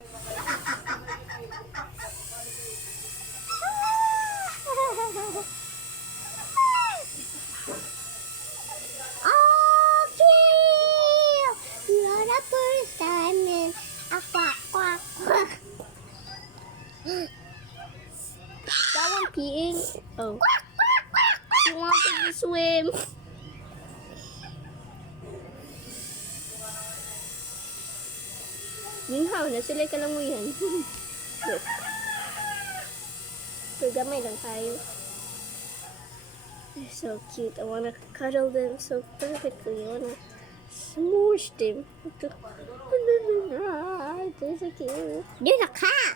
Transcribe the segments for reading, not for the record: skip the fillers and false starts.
You're the first time in a quack, quack, quack. Is that one peeing? Oh. She wanted to swim. Ginhaw na sila kalanguyan. Look. Pero gamay lang tayo. They're so cute. I wanna cuddle them so perfectly. I wanna smoosh them. They're so cute. There's a cat.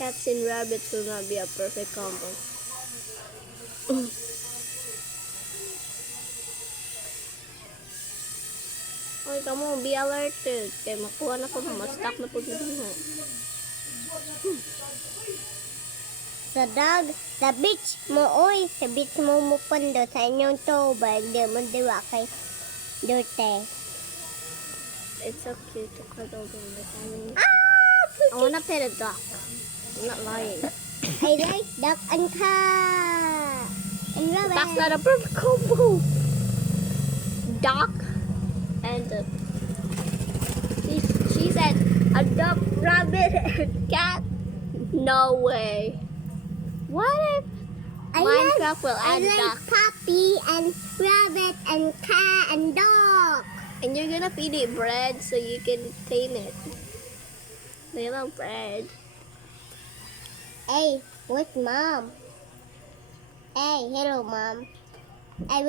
Cats and rabbits will not be a perfect combo. Oy, kamo, be alerted. Kaya makuha na ko, ma-stuck na po dito na. Sa beach mo, oy. Sa beach mo mupundo sa inyong tubig. Hindi mo diwa kay Duterte. It's so cute to cuddle them. Ah! I wanna pet a duck. I'm not lying. I like duck and cat. And rabbit. That's not a perfect combo. Duck and she said a duck, rabbit, and cat. No way. What if Minecraft will add I like duck puppy and rabbit and cat and dog. and you're gonna feed it bread so you can tame it? They love bread. Hey, where's mom? Hey, hello mom. I